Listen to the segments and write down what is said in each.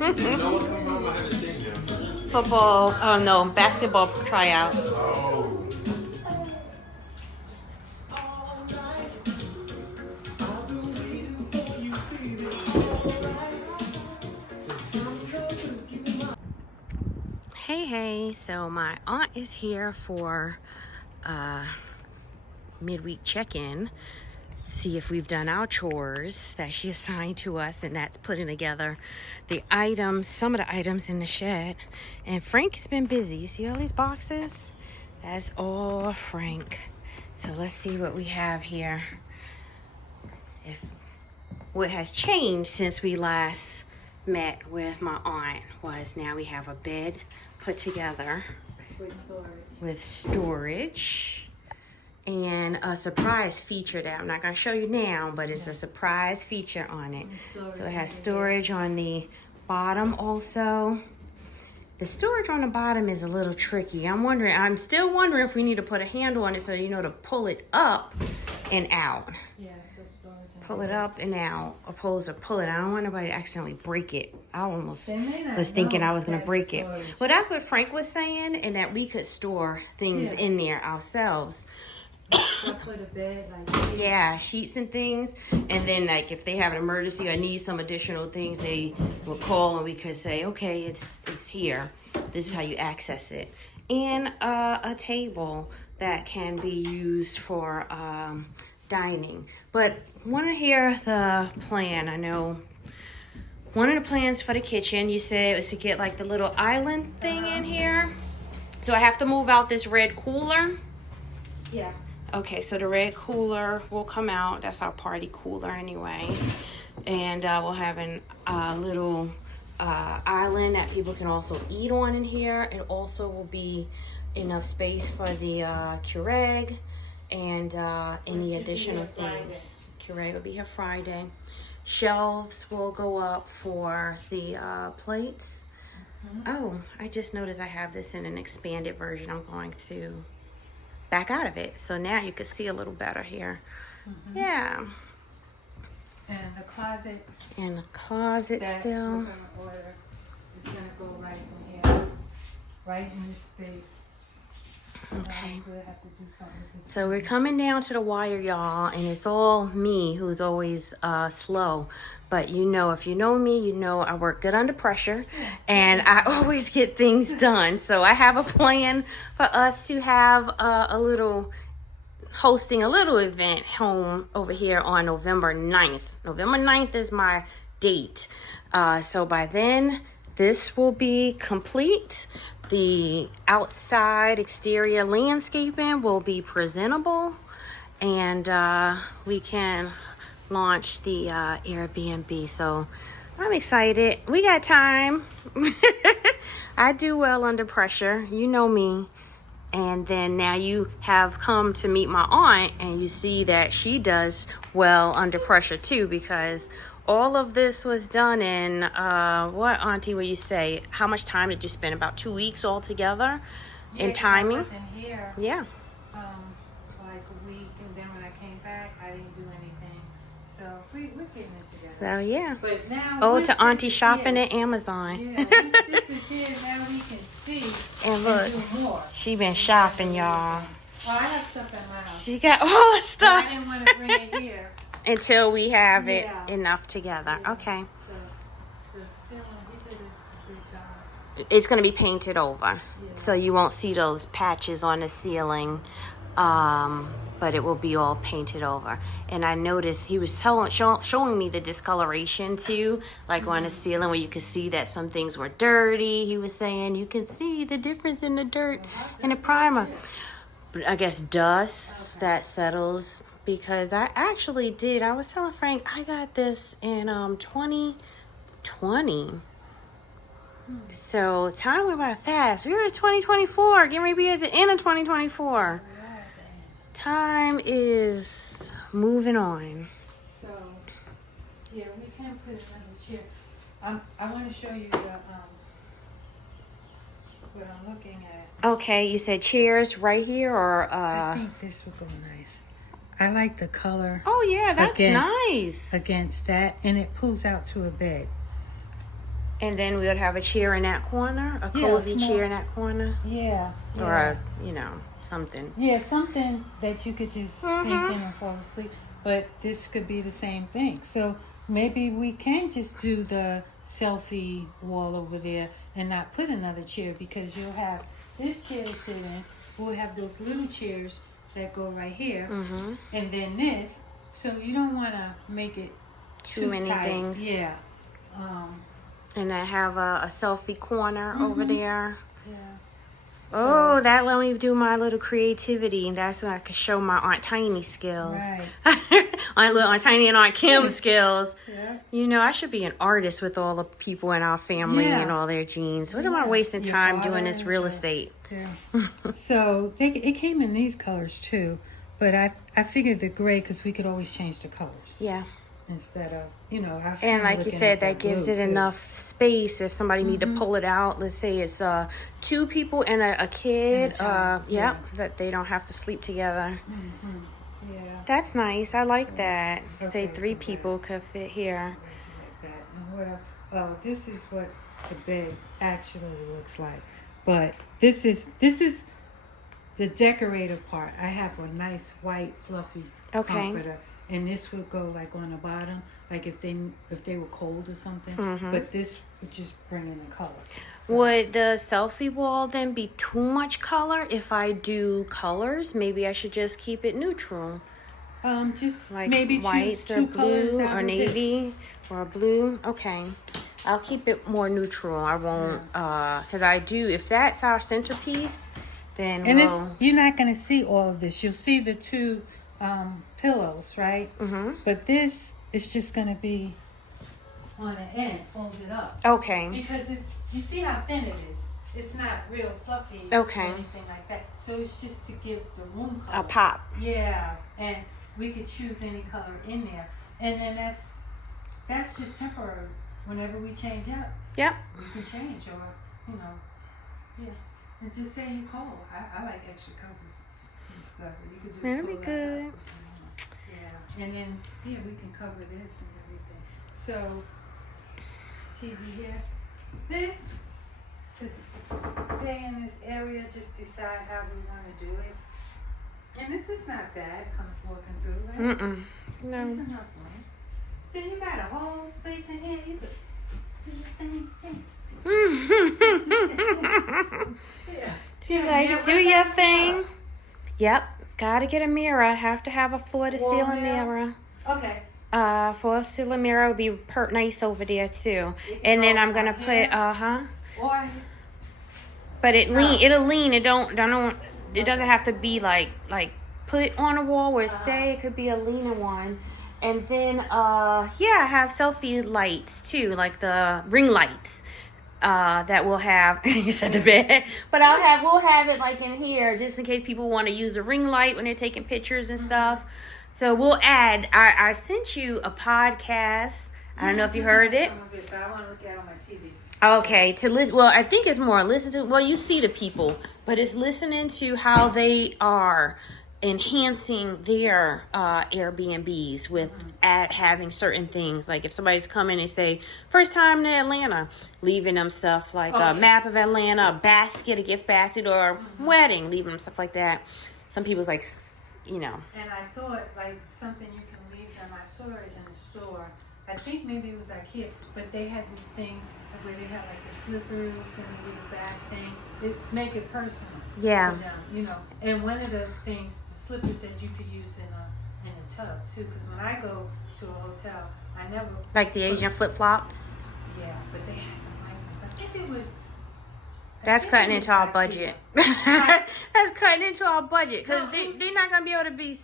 know what come home? I had a thing now. Football, oh no, basketball tryout. Oh. Hey, so my aunt is here for midweek check-in. See if we've done our chores that she assigned to us, and that's putting together the items, some of the items in the shed. And Frank has been busy. You see all these boxes? That's all Frank. So let's see what we have here. If what has changed since we last met with my aunt was now we have a bed put together with storage. And a surprise feature that I'm not going to show you now, but it's a surprise feature on it. So it has storage on the bottom also. The storage on the bottom is a little tricky. I'm still wondering if we need to put a handle on it so you know to pull it up and out. Yeah, so storage. Pull it up and out, opposed to pull it. I don't want nobody to accidentally break it. I almost was thinking I was going to break it. Well, that's what Frank was saying, and that we could store things in there ourselves. For the bed, like Yeah, sheets and things, and then like if they have an emergency or need some additional things, they will call and we could say, okay, it's here. This is how you access it. And a table that can be used for dining. But want to hear the plan? I know one of the plans for the kitchen, you said, was to get like the little island thing in here. So I have to move out this red cooler. yeah. Okay, so the red cooler will come out. That's our party cooler anyway. And we'll have a little island that people can also eat on in here. It also will be enough space for the Keurig and any additional things. Keurig will be here Friday. Shelves will go up for the plates. Oh, I just noticed I have this in an expanded version. I'm going to back out of it, so now you can see a little better here. Yeah, And the closet. and the closet that still. we're gonna order is gonna go right from here, right in this space. Okay. We'll have to do something with this. So we're coming down to the wire, y'all, and it's all me who's always slow. But you know, if you know me, you know I work good under pressure, and I always get things done. So I have a plan for us to have hosting a little event home over here on November 9th. November 9th is my date. So by then, this will be complete. The outside exterior landscaping will be presentable, and we can launch the Airbnb. So I'm excited. We got time. I do well under pressure. You know me. And then now you have come to meet my aunt, and you see that she does well under pressure too, because all of this was done in, what, Auntie, will you say? How much time did you spend? About 2 weeks altogether in timing? I was in here, Yeah. like a week, and then when I came back, I didn't do anything. So we're getting it together. So, yeah. But now, Oh, once to this Auntie is shopping here- at Amazon. Yeah, once this is here, now we can see And look, do more. she been shopping, y'all. Well, I have stuff in my house. She got all the I stuff didn't want to bring it here. until we have it Yeah. enough together. Yeah. Okay. So the ceiling, he did a good job. It's going to be painted over, so you won't see those patches on the ceiling, but it will be all painted over. And I noticed he was showing me the discoloration too, like on the ceiling where you could see that some things were dirty. He was saying you can see the difference in the dirt and the primer. But I guess dust that settles, because I actually did. I was telling Frank I got this in 2020. So time went by fast. We were at 2024. Getting ready to be at the end of 2024. Time is moving on. So, yeah, we can put another chair. I want to show you what I'm looking at. Okay, you said chairs right here, or I think this would go nice. I like the color oh yeah, that's against- nice. against that, and it pulls out to a bed. And then we would have a chair in that corner, a Yeah, cozy small- chair in that corner, Yeah. or a, you know, something. Yeah, something that you could just sink in and fall asleep. But this could be the same thing. So maybe we can just do the selfie wall over there and not put another chair, because you'll have this chair to sit in. We'll have those little chairs that go right here, and then this. So you don't want to make it Too many tight. things. Yeah. And I have a selfie corner over there. Yeah. Oh, that let me do my little creativity, and that's when I could show my Aunt Tiny skills. Right. Aunt Tiny and Aunt Kim skills. Yeah. You know, I should be an artist with all the people in our family Yeah. and all their genes. What am I Yeah. wasting Your time father doing this and real the- estate? Yeah. So it came in these colors too, but I figured the gray, because we could always change the colors Yeah. instead of, you know. And like you said, that gives it enough space if somebody need to pull it out. Let's say it's 2 people and a kid. And a child, Yeah, that they don't have to sleep together. Yeah. That's nice. I like that. Say Okay, 3 okay. people could fit here. Like that. And what else? Oh, this is what the bed actually looks like. But this is the decorative part. I have a nice white fluffy Okay. comforter, and this would go like on the bottom, like if they were cold or something. But this would just bring in the color. So, Would the selfie wall then be too much color? If I do colors, maybe I should just keep it neutral. just Like maybe whites choose or 2 colors blue out or of this. navy or blue. Okay. I'll keep it more neutral. I won't, because I do, if that's our centerpiece, then And we'll, you're not going to see all of this. You'll see the 2 pillows, right? But this is just going to be on the end, folded up. okay. Because you see how thin it is. It's not real fluffy Okay. or anything like that. So it's just to give the room color. A pop. Yeah, and we could choose any color in there. And then that's just temporary. Whenever we change up, Yep. we can change, or, you know, yeah. And just say you cold. I like extra covers and stuff. You could just That'd pull be that good. up. Yeah, and then, yeah, we can cover this and everything. So, TV here. This is stay in this area, just decide how we want to do it. And this is not bad, walking through, right? No. It's enough room. Then you got a whole space in here. You could do the yeah. You like do your thing. Yep. Gotta get a mirror. Have to have a floor to ceiling mirror. Okay. Floor to ceiling mirror would be nice over there too. And then I'm gonna put Or but it'll lean. It doesn't have to be like put on a wall where it stay. It could be a leaner one. And then I have selfie lights too, like the ring lights. That we'll have you said the bed. But we'll have it like in here just in case people want to use a ring light when they're taking pictures and stuff. So we'll add I sent you a podcast. I don't know if you heard it. some of it, but I want to look at it on my TV. Okay, to listen. Well, I think it's more listen to. Well, you see the people, but it's listening to how they are enhancing their Airbnbs with having certain things. Like if somebody's coming and say first time to Atlanta, leaving them stuff like a map of Atlanta, a basket, a gift basket, or wedding, leaving them stuff like that. Some people's like, you know. And I thought like something you can leave them. I saw it in the store. I think maybe it was IKEA, but they had these things where they had like the slippers and the little bag thing. It make it personal. Yeah. For them, you know. And one of the things, the slippers that you could use in a tub too. Because when I go to a hotel, I never Like the Asian flip flops. Yeah, but they had some nice ones. I think it was. That's cutting into our budget. That's cutting into our budget because No, they're not gonna be able to be.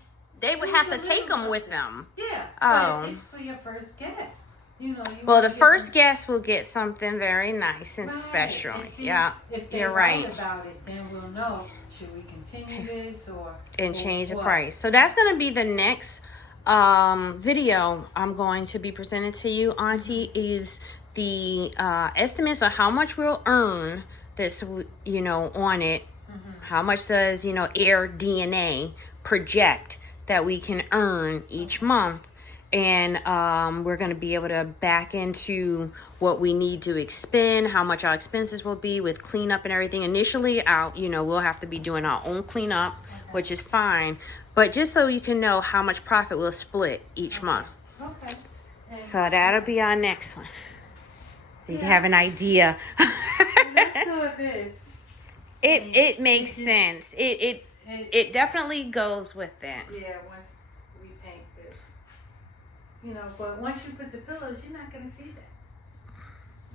They would have to take them with them. Yeah. Oh. But it's for your first guest. You know. You Well, wanna the get first them- guest will get something very nice and Right. special. And see, Yeah, if they you're write right. about it, then we'll know. Should we continue this or Change the what? price. So that's going to be the next video I'm going to be presenting to you, Auntie, is the estimates of how much we'll earn this, you know, on it. How much does, you know, Air DNA project that we can earn each month? And we're going to be able to back into what we need to expend, how much our expenses will be with cleanup and everything. Initially, we'll have to be doing our own cleanup, which is fine. But just so you can know how much profit we'll split each month. Okay. So that'll be our next one. You can have an idea. Let's do this. It makes sense. It definitely goes with it. Yeah, once we paint this. But once you put the pillows, you're not going to see that.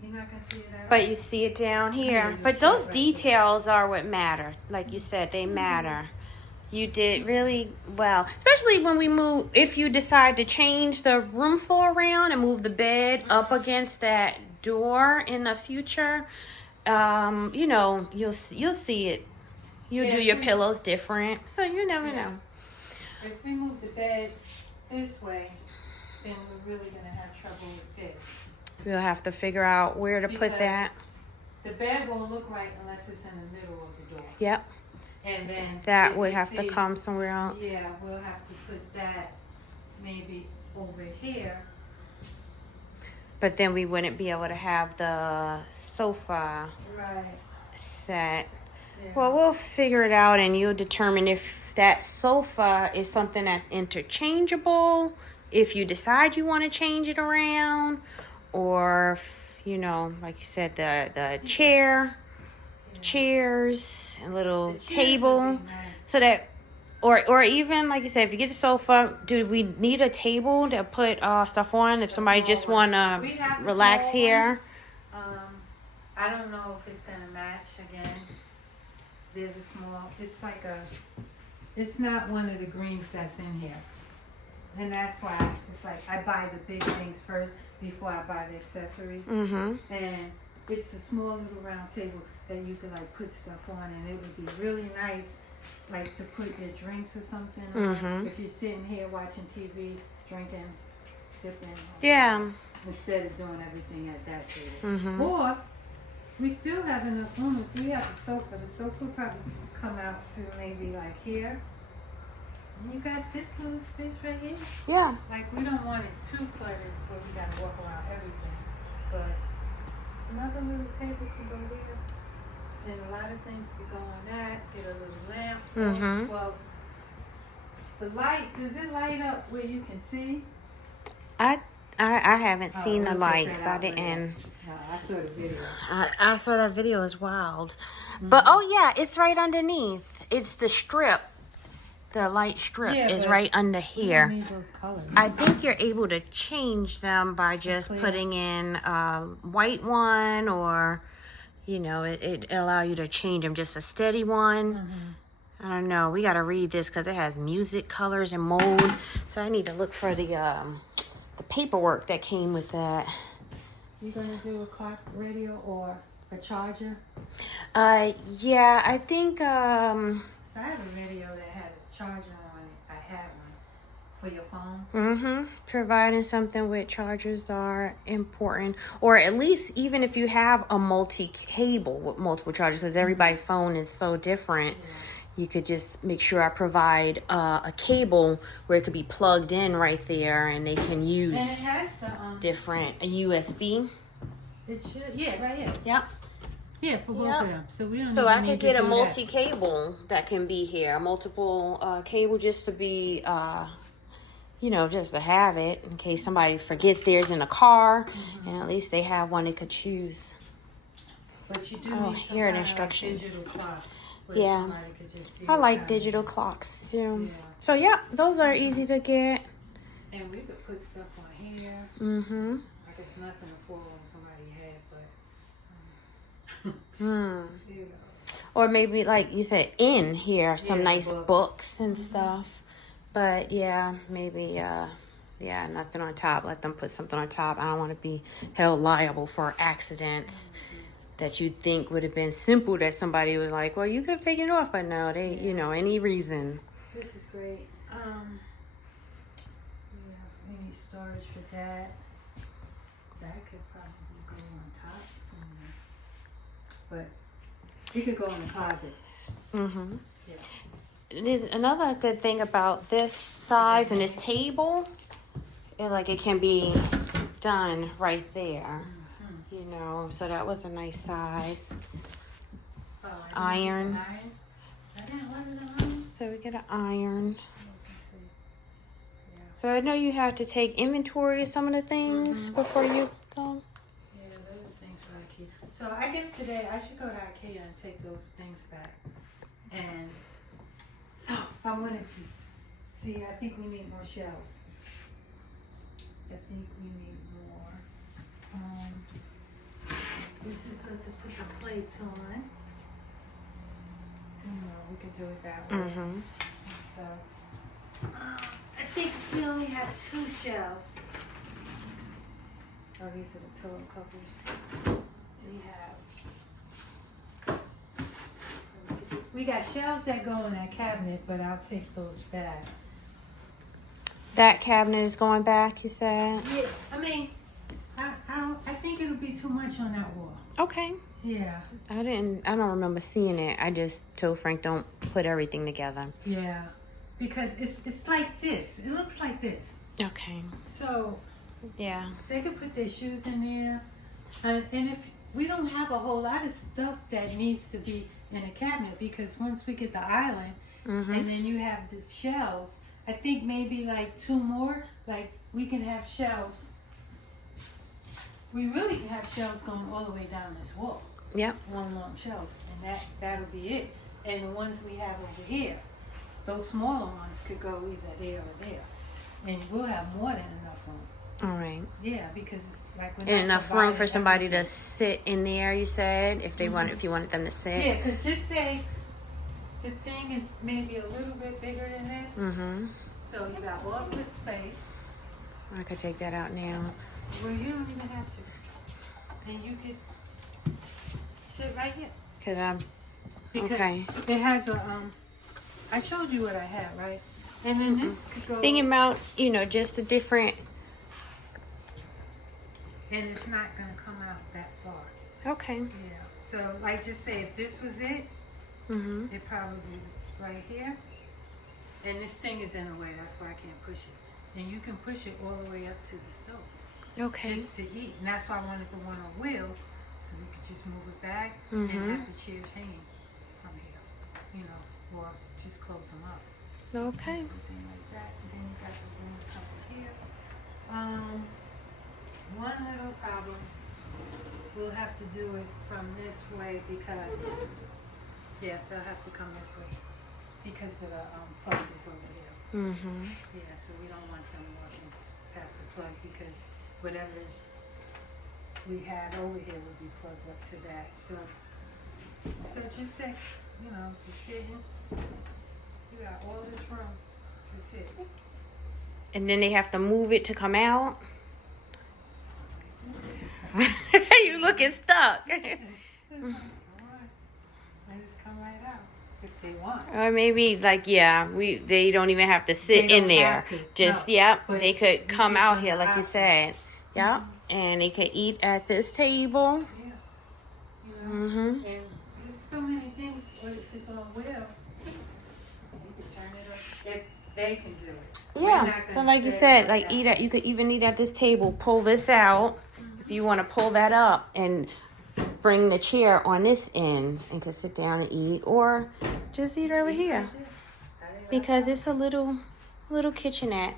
You're not going to see it at all. But you see it down here. But those details are what matter. Like you said, they matter. You did really well. Especially when we move, if you decide to change the room floor around and move the bed up against that door in the future, you'll see it. You'll do your pillows different. So you never know. If we move the bed this way, then we're really going to have trouble with this. We'll have to figure out where to put that. The bed won't look right unless it's in the middle of the door. Yep. And then that would have to come somewhere else. Yeah, we'll have to put that maybe over here. But then we wouldn't be able to have the sofa set. Yeah. Well, we'll figure it out, and you'll determine if that sofa is something that's interchangeable, if you decide you want to change it around, or if, like you said, the chairs, a little table, so that, or even like you said, if you get the sofa, do we need a table to put stuff on if somebody just want to relax here? I don't know if it's gonna match again. There's a small, it's not one of the greens that's in here, and that's why it's like I buy the big things first before I buy the accessories. And it's a small little round table that you could like put stuff on, and it would be really nice, like to put your drinks or something. If you're sitting here watching TV, drinking, sipping. Yeah. Instead of doing everything at that table. Or we still have enough room. If we have the sofa would probably come out to maybe like here. And you got this little space right here. Yeah. Like we don't want it too cluttered where we gotta walk around everything. But another little table could go here. And a lot of things could go on that. Get a little lamp. Well, the light, does it light up where you can see? I haven't seen the lights. I didn't. No, I saw the video. I saw that video. Is wild. But it's right underneath. It's the strip. The light strip is right under here. Need those colors. I think you're able to change them by just putting in a white one, or it allow you to change them, just a steady one. I don't know. We got to read this because it has music, colors, and mold. So I need to look for the paperwork that came with that. You gonna do a clock radio or a charger? Yeah, I think. So I have a radio that had a charger on it. I had one for your phone. Providing something with chargers are important, or at least even if you have a multi-cable with multiple chargers, because everybody's phone is so different. You could just make sure I provide a cable where it could be plugged in right there, and they can use and it has the, different USB. It should, right here. Yep. Yeah, for both of them. So we don't. So I could get a do multi-cable that can be here, multiple cable, just to be, just to have it in case somebody forgets theirs in the car, and at least they have one they could choose. But you do need here are the instructions. Digital clock. Yeah, I like digital clocks too. Yeah. So those are easy to get. And we could put stuff on here. I guess nothing to fall on somebody's head, but Or maybe like you said, in here some nice books and stuff. But maybe nothing on top. Let them put something on top. I don't want to be held liable for accidents. That you'd think would have been simple, that somebody was like, well, you could have taken it off, but no, they, any reason. This is great. We need storage for that. That could probably go on top somewhere. But it could go in the closet. There's another good thing about this size and this table it can be done right there. You know, so that was a nice size. Oh, Iron. I didn't order the iron. So we get an iron. Let's see. Yeah. So I know you have to take inventory of some of the things before you go. Yeah, those things are IKEA. So I guess today I should go to IKEA and take those things back. And I wanted to see, I think we need more shelves. I think we need more. This is what to put the plates on. You know, we could do it that way. And stuff. I think we only have 2 shelves. Oh, these are the pillow covers. We got shelves that go in that cabinet, but I'll take those back. That cabinet is going back, you said? Yeah, I mean, I think it'll be too much on that wall. Okay. Yeah. I don't remember seeing it. I just told Frank don't put everything together. Yeah. Because it's like this. It looks like this. Okay. So Yeah. they could put their shoes in there. And if we don't have a whole lot of stuff that needs to be in a cabinet, because once we get the island and then you have the shelves, I think maybe like 2 more, like we can have shelves. We really can have shelves going all the way down this wall. Yep. Long shelves, and that'll be it. And the ones we have over here, those smaller ones could go either there or there, and we'll have more than enough room. All right. Yeah, because it's like we're And not enough room for dividing somebody to everything. sit in there, you said, if they if you wanted them to sit. Yeah, because just say the thing is maybe a little bit bigger than this, so you got all the space. I could take that out now. Well, you don't even have to, and you could sit right here. Could I? Because Okay. it has a I showed you what I had, right? And then this could go. Thinking about, just the different. And it's not gonna come out that far. Okay. Yeah. So like just say if this was it, it probably be right here. And this thing is in the way, that's why I can't push it. And you can push it all the way up to the stove. Okay. Just to eat. And that's why I wanted the one on wheels, so we could just move it back and have the chairs hanging from here. Or just close them up. Okay. Something like that. And then you got the room cover here. One little problem, we'll have to do it from this way because, they'll have to come this way because the plug is over here. Yeah, so we don't want them walking past the plug because whatever we have over here will be plugged up to that. So just say, to sit in, you got all this room to sit. And then they have to move it to come out. You looking stuck. They just come right out if they want. Or maybe they don't even have to sit They in don't there. have to, Just no. But they could come can out come here like you out. said. Yep. And they could eat at this table. Yeah. And there's so many things. If it's on wheel, you can turn it up. If they can do it. We're Yeah. not gonna But like you say said, like that. you could even eat at this table. Pull this out if you want to pull that up and bring the chair on this end and could sit down and eat, or just eat over here because it's a little kitchenette.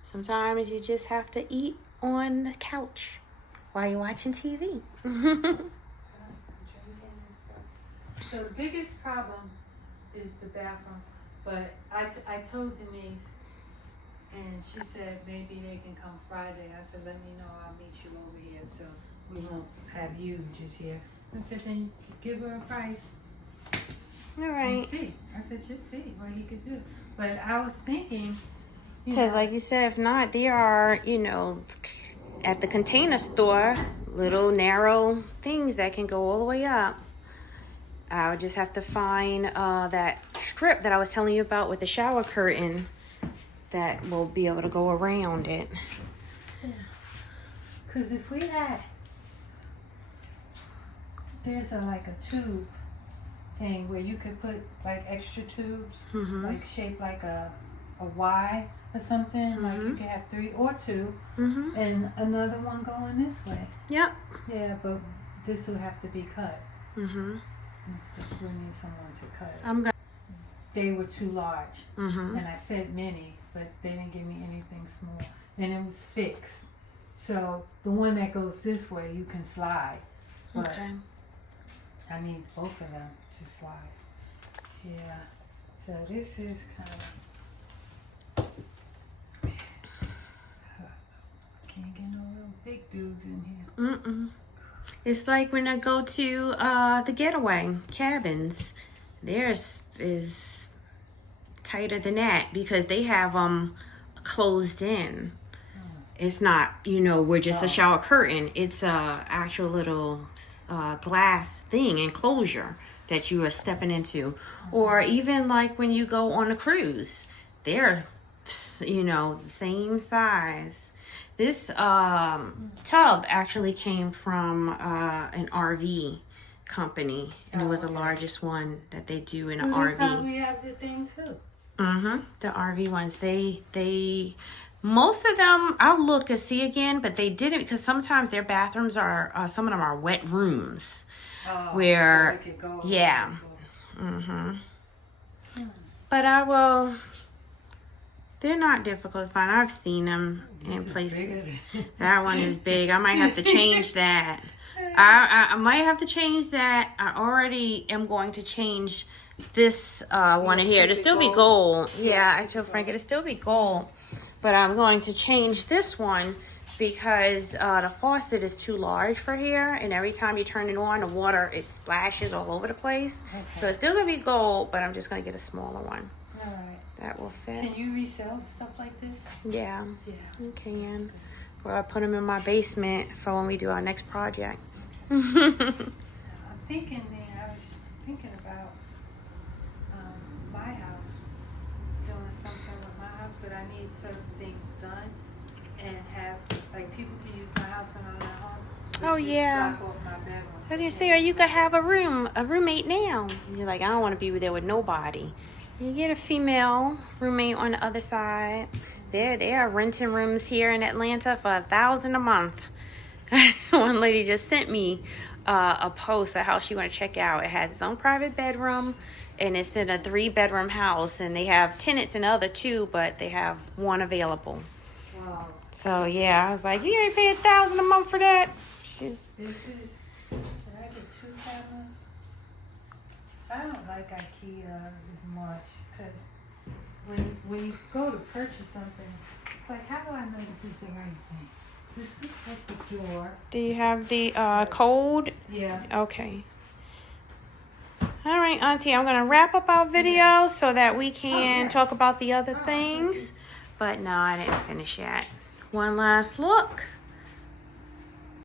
Sometimes you just have to eat on the couch while you're watching TV. So the biggest problem is the bathroom. But I told Denise, and she said maybe they can come Friday. I said, let me know, I'll meet you over here, so we won't have you just here. I said, then give her a price All and right. see. I said, just see what he could do. But I was thinking, Because like you said, if not, there are, at the Container Store, little narrow things that can go all the way up. I would just have to find that strip that I was telling you about with the shower curtain that will be able to go around it. because if we had, there's a tube thing where you could put like extra tubes, like shaped like a Y, or something. Like you can have 3 or 2, and another one going this way. Yep. Yeah, but this will have to be cut. We need someone to cut it. They were too large, and I said mini, but they didn't give me anything small, and it was fixed. So the one that goes this way, you can slide. But I need both of them to slide. Yeah. So this is kind of. Can't get no little big dudes in here. It's like when I go to the getaway cabins. Theirs is tighter than that because they have them closed in. It's not, we're just a shower curtain. It's a actual little glass thing, enclosure that you are stepping into. Or even like when you go on a cruise, they're, same size. This tub actually came from an RV company, and it was the largest one that they do in an RV. Probably have the thing too. The RV ones, they most of them I'll look and see again, but they didn't, because sometimes their bathrooms are some of them are wet rooms where so it could go but I will. They're not difficult to find. I've seen them in places. That one is big. I might have to change that. I might have to change that. I already am going to change this one in here. It'll still be gold. Yeah, I told Frank it'll still be gold. But I'm going to change this one because the faucet is too large for here. And every time you turn it on, the water, it splashes all over the place. So it's still going to be gold, but I'm just going to get a smaller one. All right. That will fit. Can you resell stuff like this? Yeah, you can. Or I put them in my basement for when we do our next project. I'm thinking, I was thinking about my house, doing something with my house, but I need certain things done and have, like, people can use my house when I'm not home. Oh, yeah. Block off my bedroom. How do you say, or you could have a roommate now. You're like, I don't want to be there with nobody. You get a female roommate on the other side. They are renting rooms here in Atlanta for $1,000 a month. One lady just sent me a post of how she want to check out. It has its own private bedroom, and it's in a 3-bedroom house, and they have tenants in the other 2, but they have 1 available. Wow. So yeah, I was like, you ain't pay $1,000 a month for that. This is, did I get 2 cameras? I don't like IKEA as much because when you go to purchase something, it's like, how do I know this is the right thing? This is like the drawer. Do you have the code? Yeah. Okay. All right, Auntie, I'm going to wrap up our video so that we can talk about the other things. But no, I didn't finish yet. One last look.